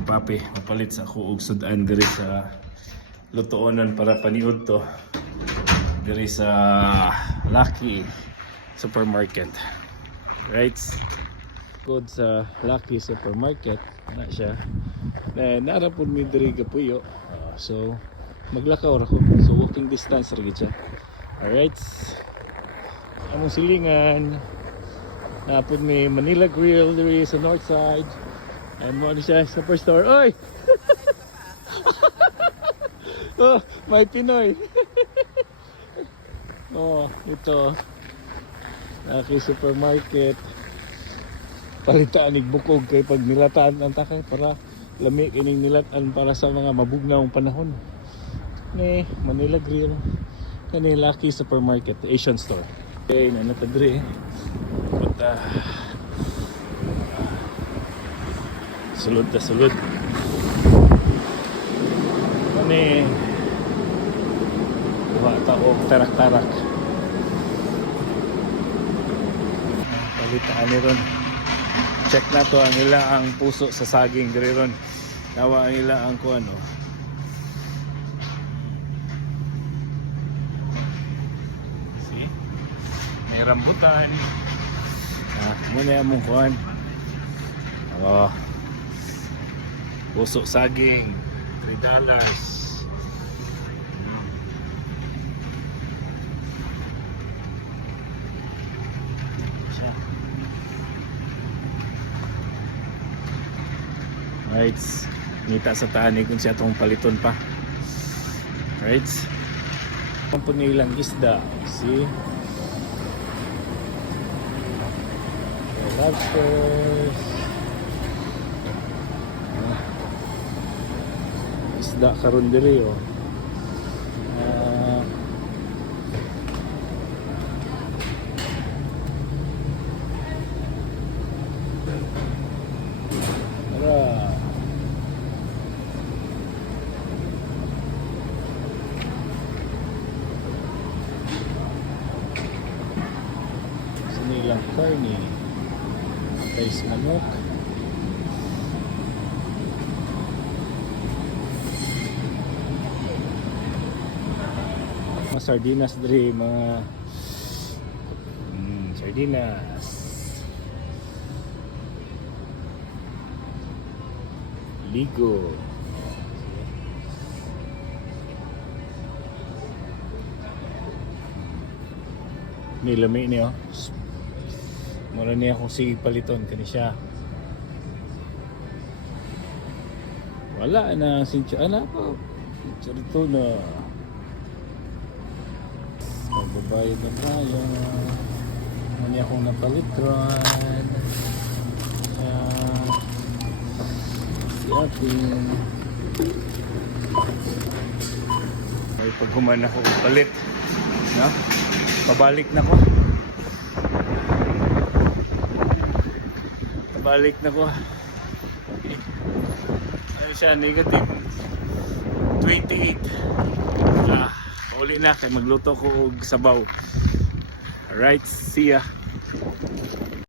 kapapi, mapalit sa ako og sudan diri sa lutoonan para paniud to diri sa Lucky Supermarket. Right? Good sa Lucky Supermarket ana siya. Na narapon mi diri kapuyo. So maglakaw ra ko. So walking distance ra gid siya. Alright. Among silingan. Napod may Manila Grill diri sa north side. Ay mo ni siya superstore. Oy. Oh, may Pinoy. Oh, ito. Lucky Supermarket. Palitaan ig bukog kay pag nilataan ang takay para lami kining nilatan para sa mga mabugnawang panahon. Ni Manila Grill. Kani Lucky Supermarket, Asian store. Okay, nanatadri. But sulod na sulod. Kani buha taong tarak-tarak. Palitaan ni ron. Check na to ang ila ang puso sa saging diri ron. Nawa ang ila ang kuan oh. See? May rambutan. Muna yung mong kuhan. Puso saging $3. Right, nita sa tani kung siya itong paliton pa. Right, ang punilang isda. See, lobsters, isda karon diri oh. Sinilang karni, rice manok, mga sardinas diri, mga sardinas, ligo, nilami niyo. Mura niya kung sige paliton kani siya. Wala na sincha ana ko. Charito na. Magbabayad na tayo. Muna akong napalitron. Si ating ay paghuman ako palit. No? Pabalik na ko. Balik na ko. Okay. Ano siya, negative 28. Uli na kay magluto ko og sabaw. Alright, see ya.